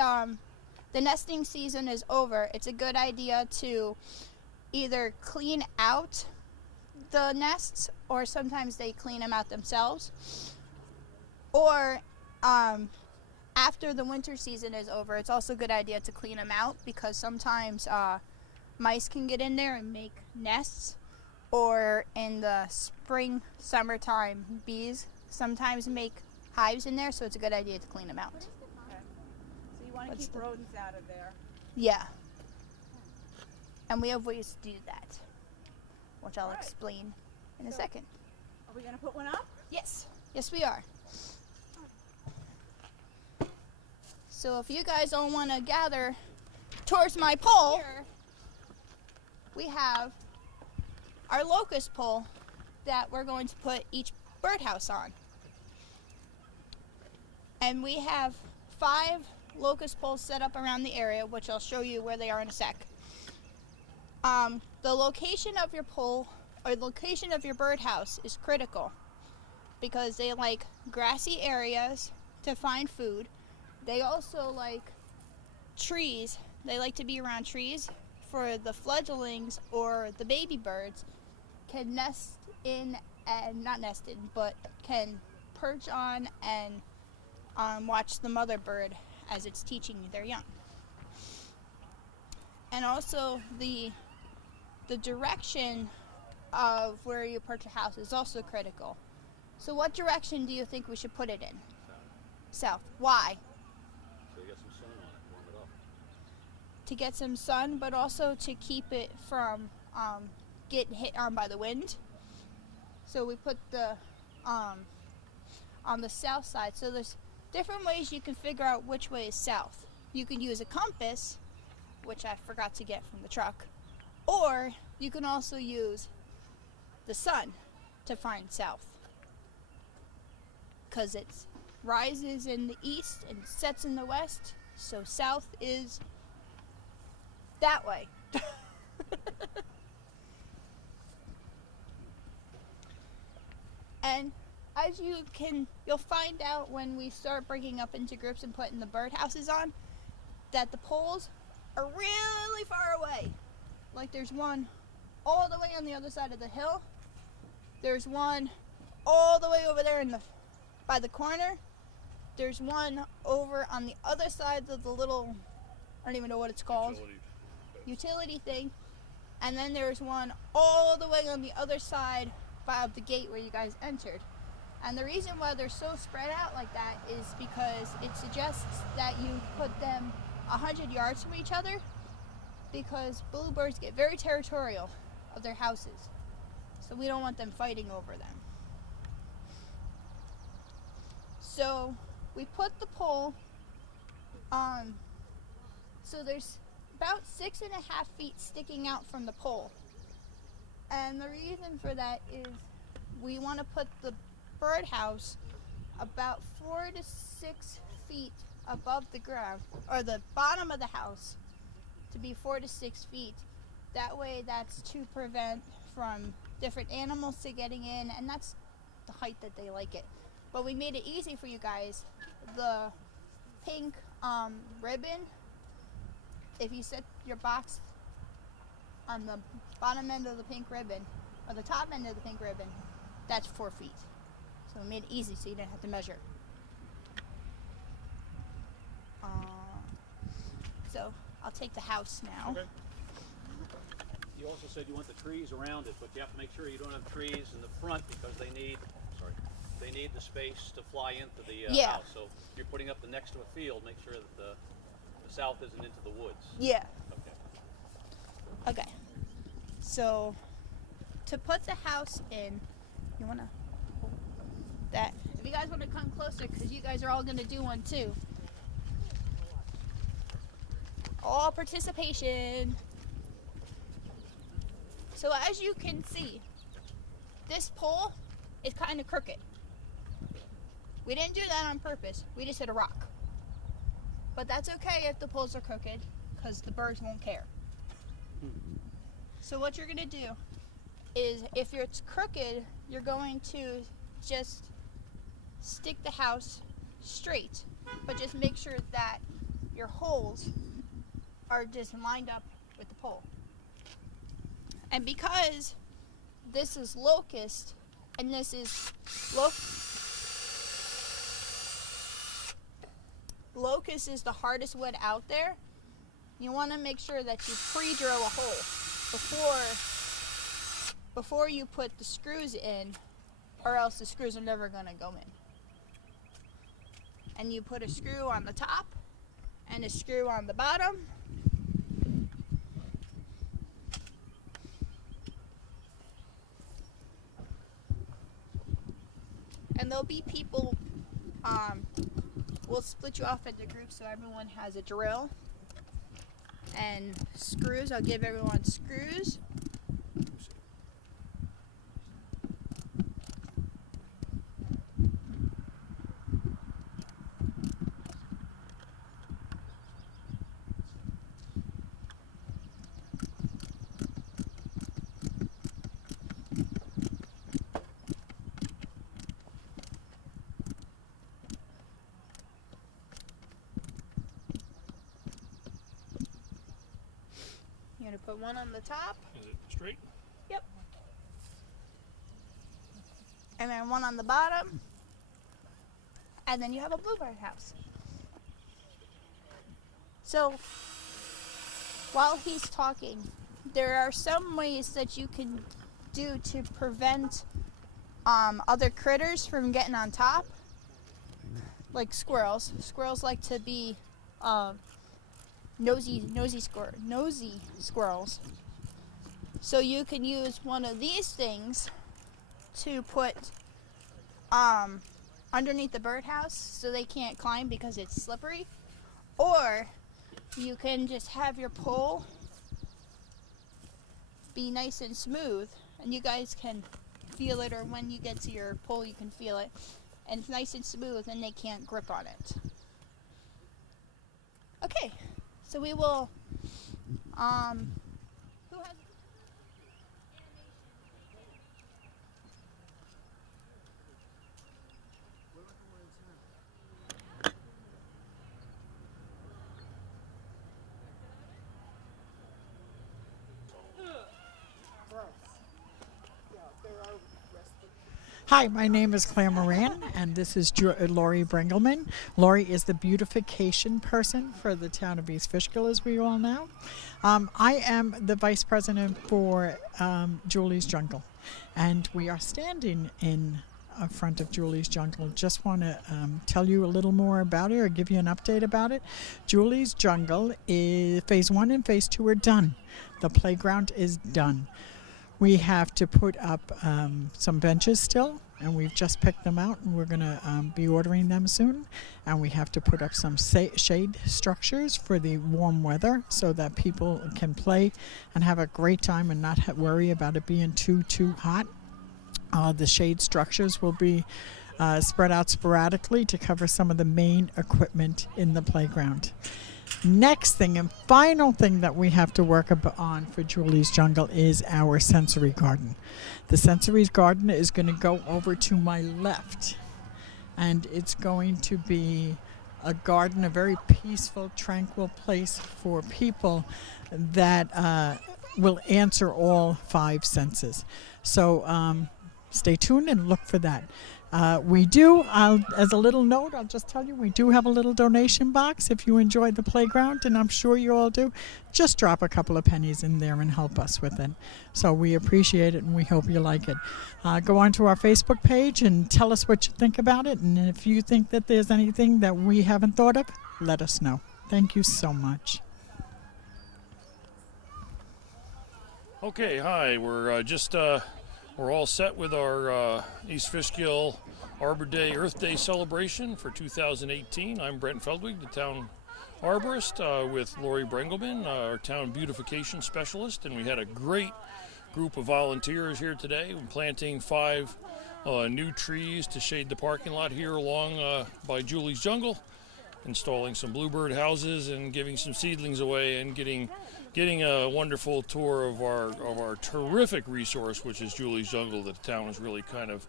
nesting season is over, it's a good idea to either clean out the nests, or sometimes they clean them out themselves. Or after the winter season is over, it's also a good idea to clean them out because sometimes mice can get in there and make nests. Or in the spring, summertime, bees sometimes make hives in there, so it's a good idea to clean them out. Okay. So you want to keep rodents out of there? Yeah. And we have ways to do that, which I'll explain in a second. Are we going to put one up? Yes. Yes, we are. So if you guys all want to gather towards my pole, here, we have our locust pole that we're going to put each birdhouse on. And we have 5 locust poles set up around the area, which I'll show you where they are in a sec. The location of your pole or location of your birdhouse is critical because they like grassy areas to find food. They also like trees. They like to be around trees for the fledglings or the baby birds can nest in and not nest in, but can perch on and watch the mother bird as it's teaching their young. And also the direction of where you perch a house is also critical. So what direction do you think we should put it in? South. Why? So you get some sun on it, warm it up. To get some sun, but also to keep it from getting hit on by the wind. So we put the on the south side. So there's different ways you can figure out which way is south. You can use a compass, which I forgot to get from the truck, or you can also use the sun to find south, because it rises in the east and sets in the west, so south is that way. And as you'll find out when we start breaking up into groups and putting the birdhouses on, that the poles are really far away. Like there's one all the way on the other side of the hill. There's one all the way over there by the corner. There's one over on the other side of the little, I don't even know what it's called, utility thing. And then there's one all the way on the other side of the gate where you guys entered. And the reason why they're so spread out like that is because it suggests that you put them 100 yards from each other, because bluebirds get very territorial of their houses. So we don't want them fighting over them. So we put the pole on, so there's about 6.5 feet sticking out from the pole. And the reason for that is we want to put the birdhouse about 4 to 6 feet above the ground, or the bottom of the house to be 4 to 6 feet. That way that's to prevent from different animals to getting in, and that's the height that they like it. But we made it easy for you guys. The pink ribbon, if you set your box on the bottom end of the pink ribbon, or the top end of the pink ribbon, that's 4 feet. So we made it easy so you didn't have to measure. So I'll take the house now. Okay. You also said you want the trees around it, but you have to make sure you don't have trees in the front because they need the space to fly into the house. So if you're putting up the next to a field, make sure that the south isn't into the woods. Yeah. Okay. Okay. So to put the house in, you want to hold that. If you guys want to come closer, because you guys are all going to do one too. All participation. So as you can see, this pole is kind of crooked. We didn't do that on purpose. We just hit a rock. But that's okay if the poles are crooked, because the birds won't care. So what you're going to do is, if it's crooked, you're going to just stick the house straight, but just make sure that your holes are just lined up with the pole. And because this is locust and this is locust is the hardest wood out there, you want to make sure that you pre-drill a hole before you put the screws in, or else the screws are never going to go in. And you put a screw on the top and a screw on the bottom. And there'll be people, we'll split you off into groups so everyone has a drill and screws. I'll give everyone screws. You're gonna put one on the top. Is it straight? Yep. And then one on the bottom. And then you have a bluebird house. So while he's talking, there are some ways that you can do to prevent other critters from getting on top, like squirrels. Squirrels like to be nosy squirrels. So you can use one of these things to put underneath the birdhouse so they can't climb because it's slippery, or you can just have your pole be nice and smooth, and you guys can feel it, or when you get to your pole you can feel it, and it's nice and smooth and they can't grip on it. Okay, so we will who has Hi, my name is Claire Moran, and this is Lori Brengelman. Lori is the beautification person for the town of East Fishkill, as we all know. I am the vice president for Julie's Jungle, and we are standing in front of Julie's Jungle. Just want to tell you a little more about it, or give you an update about it. Julie's Jungle is phase 1 and phase 2 are done. The playground is done. We have to put up some benches still, and we've just picked them out, and we're going to be ordering them soon. And we have to put up some shade structures for the warm weather so that people can play and have a great time and not worry about it being too hot. The shade structures will be spread out sporadically to cover some of the main equipment in the playground. Next thing and final thing that we have to work on for Julie's Jungle is our sensory garden. The sensory garden is going to go over to my left, and it's going to be a garden, a very peaceful, tranquil place for people that will answer all 5 senses. So stay tuned and look for that. We do, as a little note, I'll just tell you, we do have a little donation box if you enjoyed the playground, and I'm sure you all do. Just drop a couple of pennies in there and help us with it. So we appreciate it, and we hope you like it. Go onto our Facebook page and tell us what you think about it, and if you think that there's anything that we haven't thought of, let us know. Thank you so much. Okay, hi. We're all set with our East Fishkill Arbor Day, Earth Day celebration for 2018. I'm Brent Feldwig, the town arborist, with Lori Brengelman, our town beautification specialist, and we had a great group of volunteers here today. We're planting 5 new trees to shade the parking lot here along by Julie's Jungle, installing some bluebird houses and giving some seedlings away, and getting a wonderful tour of our terrific resource, which is Julie's Jungle, that the town has really kind of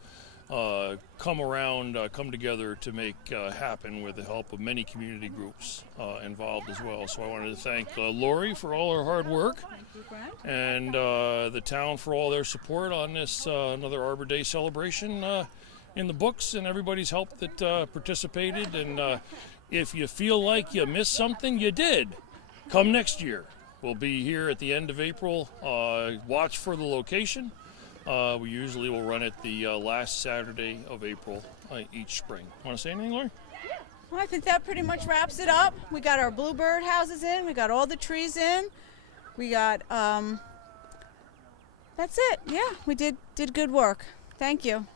come together to make happen with the help of many community groups involved as well. So I wanted to thank Lori for all her hard work, and the town for all their support on this another Arbor Day celebration in the books, and everybody's help that participated. And if you feel like you missed something, you did. Come next year. We'll be here at the end of April. Watch for the location. We usually will run it the last Saturday of April each spring. Want to say anything, Lori? Well, I think that pretty much wraps it up. We got our bluebird houses in. We got all the trees in. We got, that's it. Yeah, we did good work. Thank you.